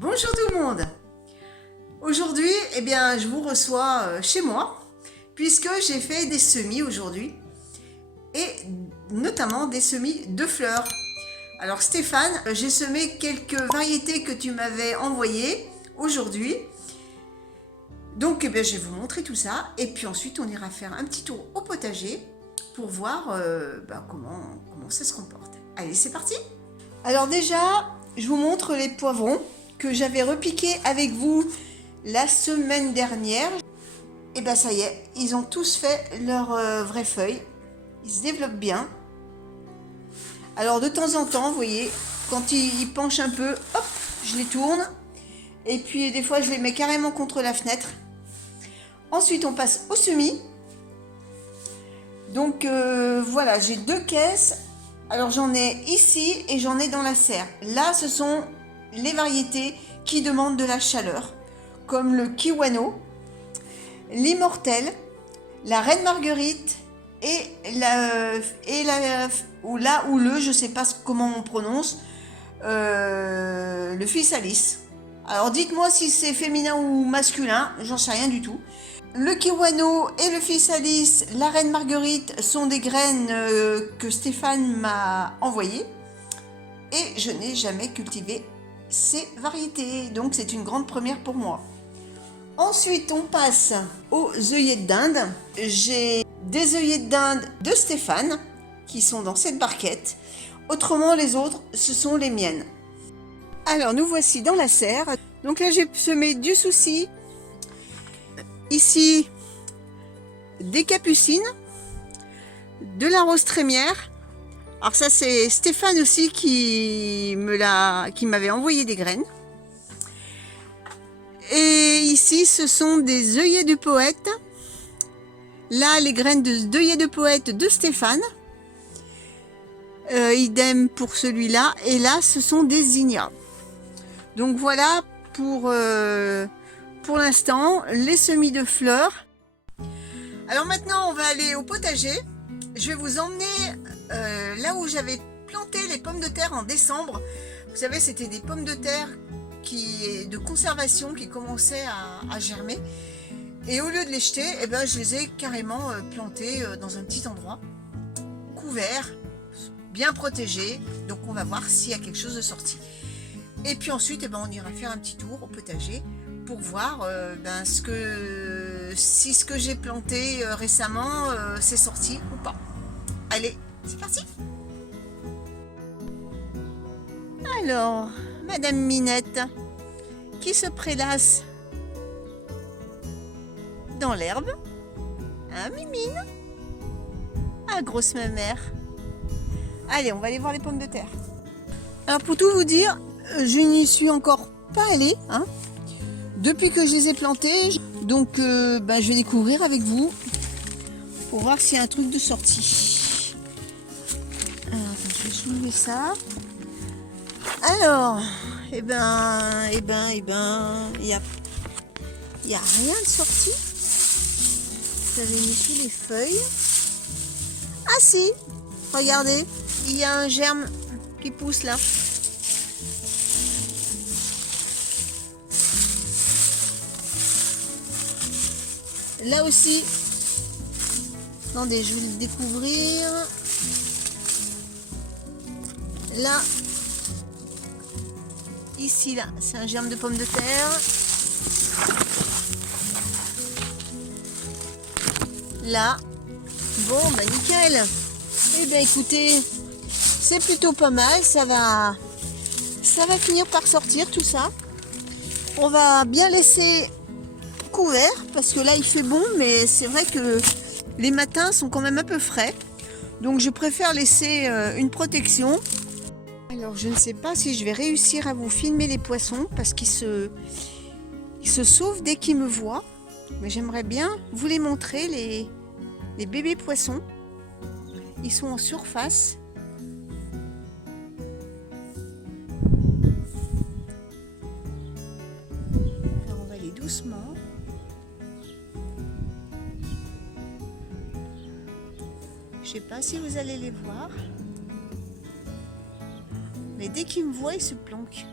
Bonjour tout le monde. Aujourd'hui, je vous reçois chez moi puisque j'ai fait des semis aujourd'hui et notamment des semis de fleurs. Alors Stéphane, j'ai semé quelques variétés que tu m'avais envoyées aujourd'hui. Donc je vais vous montrer tout ça et puis ensuite on ira faire un petit tour au potager pour voir comment ça se comporte. Allez, c'est parti. Alors déjà, je vous montre les poivrons que j'avais repiqués avec vous la semaine dernière. Et ça y est, ils ont tous fait leurs vraies feuilles. Ils se développent bien. Alors de temps en temps, vous voyez, quand ils penchent un peu, hop, je les tourne. Et puis des fois, je les mets carrément contre la fenêtre. Ensuite, on passe au semis. Donc voilà, j'ai 2 caisses. Alors j'en ai ici et j'en ai dans la serre. Là, ce sont les variétés qui demandent de la chaleur, comme le kiwano, l'immortel, la reine marguerite et le, je sais pas comment on prononce, le fils Alice. Alors dites-moi si c'est féminin ou masculin, j'en sais rien du tout. Le kiwano et le fils Alice, la reine marguerite sont des graines que Stéphane m'a envoyées et je n'ai jamais cultivé ces variétés, donc c'est une grande première pour moi. Ensuite, on passe aux œillets de dinde. J'ai des œillets de dinde de Stéphane qui sont dans cette barquette. Autrement, les autres, ce sont les miennes. Alors, nous voici dans la serre. Donc là, j'ai semé du souci. Ici, des capucines, de la rose trémière. Alors ça, c'est Stéphane aussi qui m'avait envoyé des graines. Et ici, ce sont des œillets de poète. Là, les graines d'œillets de poète de Stéphane. Idem pour celui-là. Et là, ce sont des zinnias. Donc voilà pour l'instant, les semis de fleurs. Alors maintenant, on va aller au potager. Je vais vous emmener là où j'avais planté les pommes de terre en décembre. Vous savez, c'était des pommes de terre de conservation qui commençaient à germer. Et au lieu de les jeter, je les ai carrément plantées dans un petit endroit, couvert, bien protégé. Donc on va voir s'il y a quelque chose de sorti. Et puis ensuite, on ira faire un petit tour au potager pour voir si ce que j'ai planté récemment c'est sorti ou pas. Allez, c'est parti. Alors, Madame Minette, qui se prélasse dans l'herbe. Hein, Mimine? Ah, grosse mamère. Allez, on va aller voir les pommes de terre. Alors, pour tout vous dire, je n'y suis encore pas allée, hein, depuis que je les ai plantées. Donc, je vais découvrir avec vous pour voir s'il y a un truc de sorti. Alors, je vais soulever ça. Alors, il y a rien de sorti. Vous avez mis ici les feuilles. Ah si, regardez, il y a un germe qui pousse là. Là aussi, attendez, je vais le découvrir. Là, ici, là, c'est un germe de pomme de terre. Là, bon, nickel. Écoutez, c'est plutôt pas mal. Ça va finir par sortir tout ça. On va bien laisser couvert parce que là, il fait bon, mais c'est vrai que les matins sont quand même un peu frais. Donc, je préfère laisser une protection. Alors, je ne sais pas si je vais réussir à vous filmer les poissons parce qu'ils se sauvent dès qu'ils me voient. Mais j'aimerais bien vous les montrer, les bébés poissons. Ils sont en surface. Alors, on va aller doucement. Je ne sais pas si vous allez les voir. Mais dès qu'ils me voient, ils se planquent.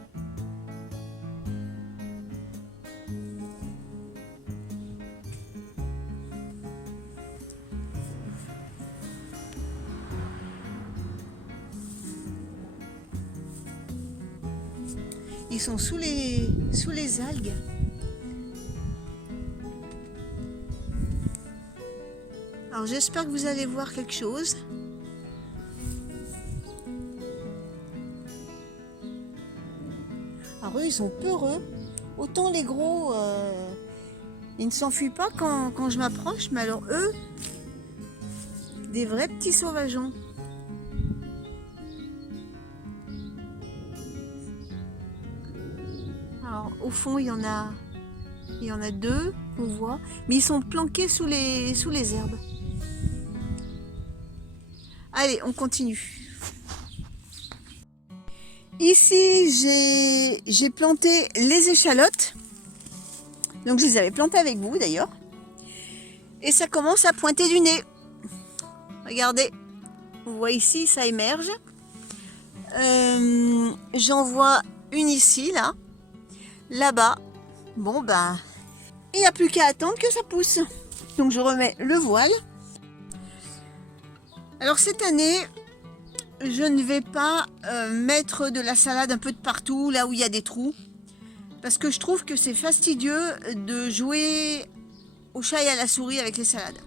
Ils sont sous les algues. Alors j'espère que vous allez voir quelque chose. Alors eux, ils sont peureux. Autant les gros, ils ne s'enfuient pas quand je m'approche, mais alors eux, des vrais petits sauvageons. Alors au fond, il y en a deux qu'on voit, mais ils sont planqués sous les herbes. Allez, on continue. Ici, j'ai planté les échalotes. Donc, je les avais plantées avec vous, d'ailleurs. Et ça commence à pointer du nez. Regardez. On voit ici, ça émerge. J'en vois une ici, là. Là-bas. Bon, bah, il n'y a plus qu'à attendre que ça pousse. Donc, je remets le voile. Alors, cette année, je ne vais pas mettre de la salade un peu de partout, là où il y a des trous. Parce que je trouve que c'est fastidieux de jouer au chat et à la souris avec les salades.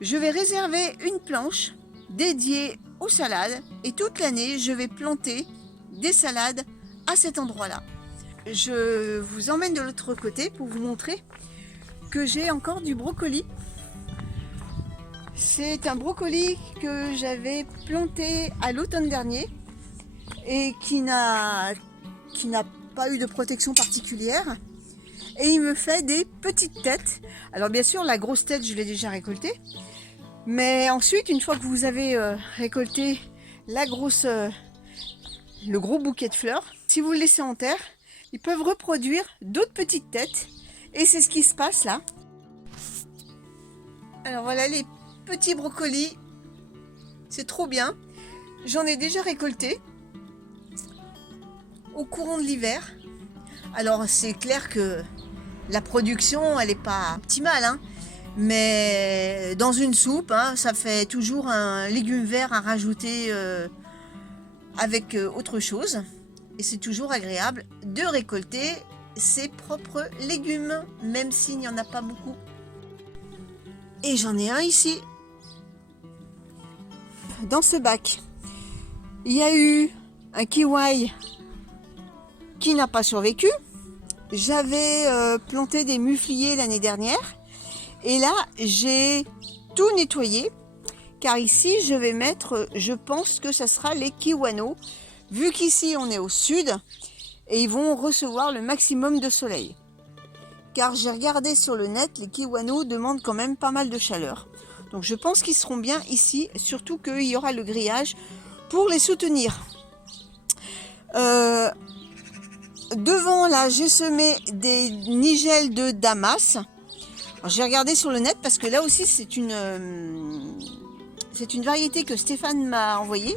Je vais réserver une planche dédiée aux salades. Et toute l'année, je vais planter des salades à cet endroit-là. Je vous emmène de l'autre côté pour vous montrer que j'ai encore du brocoli. C'est un brocoli que j'avais planté à l'automne dernier et qui n'a pas eu de protection particulière. Et il me fait des petites têtes. Alors bien sûr, la grosse tête, je l'ai déjà récoltée. Mais ensuite, une fois que vous avez récolté le gros bouquet de fleurs, si vous le laissez en terre, ils peuvent reproduire d'autres petites têtes. Et c'est ce qui se passe là. Alors voilà les petits brocolis, c'est trop bien. J'en ai déjà récolté au courant de l'hiver. Alors c'est clair que la production elle n'est pas optimale, hein, mais dans une soupe, hein, ça fait toujours un légume vert à rajouter avec autre chose. Et c'est toujours agréable de récolter ses propres légumes, même s'il n'y en a pas beaucoup. Et j'en ai un ici. Dans ce bac, il y a eu un kiwi qui n'a pas survécu. J'avais planté des mufliers l'année dernière. Et là, j'ai tout nettoyé. Car ici, je vais mettre, je pense que ça sera les kiwanos. Vu qu'ici, on est au sud. Et ils vont recevoir le maximum de soleil. Car j'ai regardé sur le net, les kiwanos demandent quand même pas mal de chaleur. Donc je pense qu'ils seront bien ici, surtout qu'il y aura le grillage pour les soutenir. Devant là, j'ai semé des nigelles de Damas. J'ai regardé sur le net parce que là aussi c'est une variété que Stéphane m'a envoyée.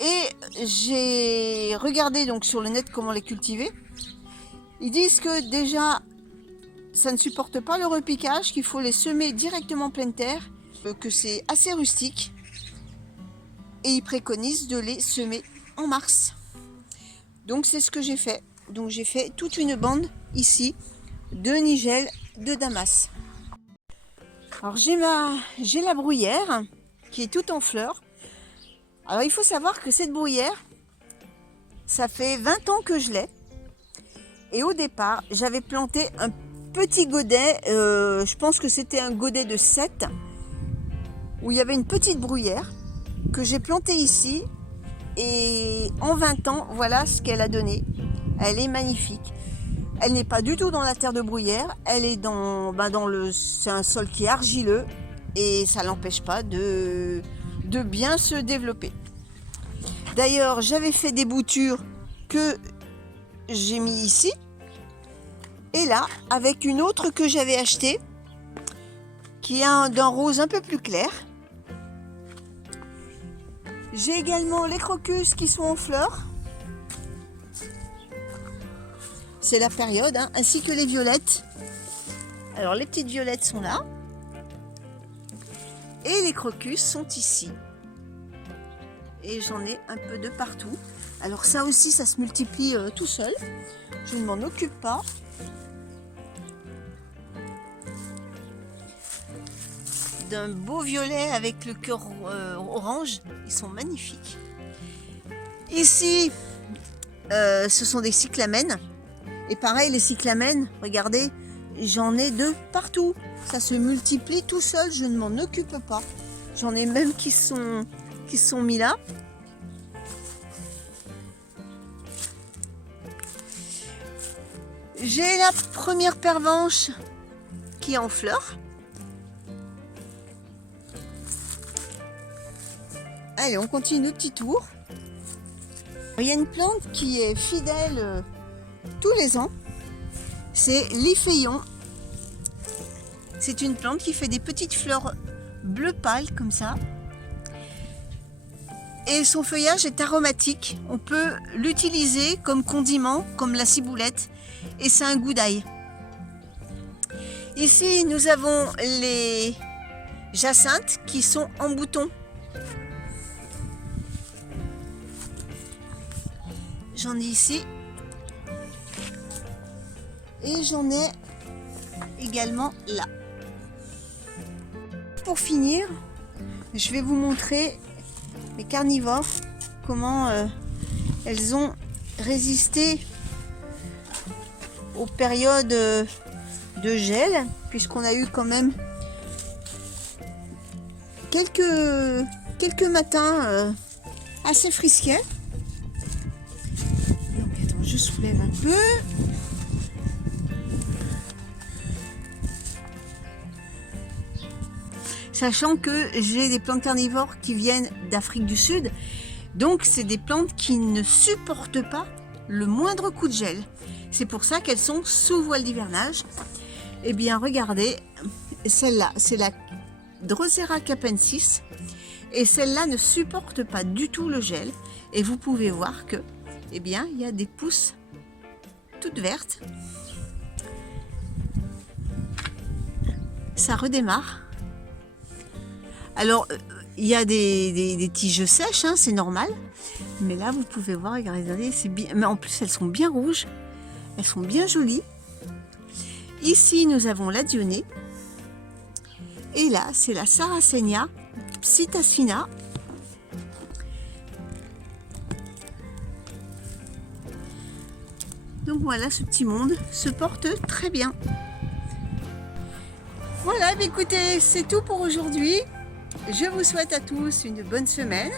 Et j'ai regardé donc sur le net comment les cultiver. Ils disent que déjà ça ne supporte pas le repiquage, qu'il faut les semer directement en pleine terre, que c'est assez rustique. Et ils préconisent de les semer en mars. Donc c'est ce que j'ai fait. Donc j'ai fait toute une bande ici de nigelles de Damas. Alors j'ai la bruyère qui est toute en fleurs. Alors il faut savoir que cette bruyère, ça fait 20 ans que je l'ai. Et au départ, j'avais planté un petit godet, je pense que c'était un godet de 7, où il y avait une petite bruyère que j'ai plantée ici. Et en 20 ans, voilà ce qu'elle a donné. Elle est magnifique. Elle n'est pas du tout dans la terre de bruyère. Elle est c'est un sol qui est argileux. Et ça l'empêche pas de bien se développer. D'ailleurs, j'avais fait des boutures que j'ai mis ici. Et là, avec une autre que j'avais achetée, qui est d'un rose un peu plus clair. J'ai également les crocus qui sont en fleurs. C'est la période, hein, ainsi que les violettes. Alors les petites violettes sont là. Et les crocus sont ici. et j'en ai un peu de partout. Alors ça aussi, ça se multiplie tout seul. Je ne m'en occupe pas. D'un beau violet avec le cœur orange. Ils sont magnifiques. Ici, ce sont des cyclamènes. Et pareil, les cyclamènes, regardez, j'en ai de partout. Ça se multiplie tout seul, je ne m'en occupe pas. J'en ai même qui sont mis là. J'ai la première pervenche qui est en fleurs. Allez, on continue le petit tour. Il y a une plante qui est fidèle tous les ans. C'est l'Iphéion. C'est une plante qui fait des petites fleurs bleu pâle comme ça. Et son feuillage est aromatique. On peut l'utiliser comme condiment, comme la ciboulette. Et c'est un goût d'ail. Ici, nous avons les jacinthes qui sont en bouton. J'en ai ici. Et j'en ai également là. Pour finir, je vais vous montrer les carnivores, comment elles ont résisté aux périodes de gel, puisqu'on a eu quand même quelques matins assez frisquets. Donc attends, je soulève un peu. Sachant que j'ai des plantes carnivores qui viennent d'Afrique du Sud. Donc c'est des plantes qui ne supportent pas le moindre coup de gel. C'est pour ça qu'elles sont sous voile d'hivernage. Eh bien regardez, celle-là, c'est la Drosera capensis. Et celle-là ne supporte pas du tout le gel. Et vous pouvez voir que, eh bien, il y a des pousses toutes vertes. Ça redémarre. Alors, il y a des tiges sèches, hein, c'est normal. Mais là, vous pouvez voir, regardez, c'est bien. Mais en plus, elles sont bien rouges. Elles sont bien jolies. Ici, nous avons la Dionée. Et là, c'est la Sarracenia psittacina. Donc voilà, ce petit monde se porte très bien. Voilà, écoutez, c'est tout pour aujourd'hui. Je vous souhaite à tous une bonne semaine.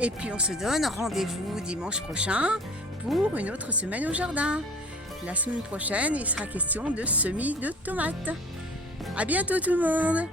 Et puis on se donne rendez-vous dimanche prochain pour une autre semaine au jardin. La semaine prochaine, il sera question de semis de tomates. À bientôt tout le monde!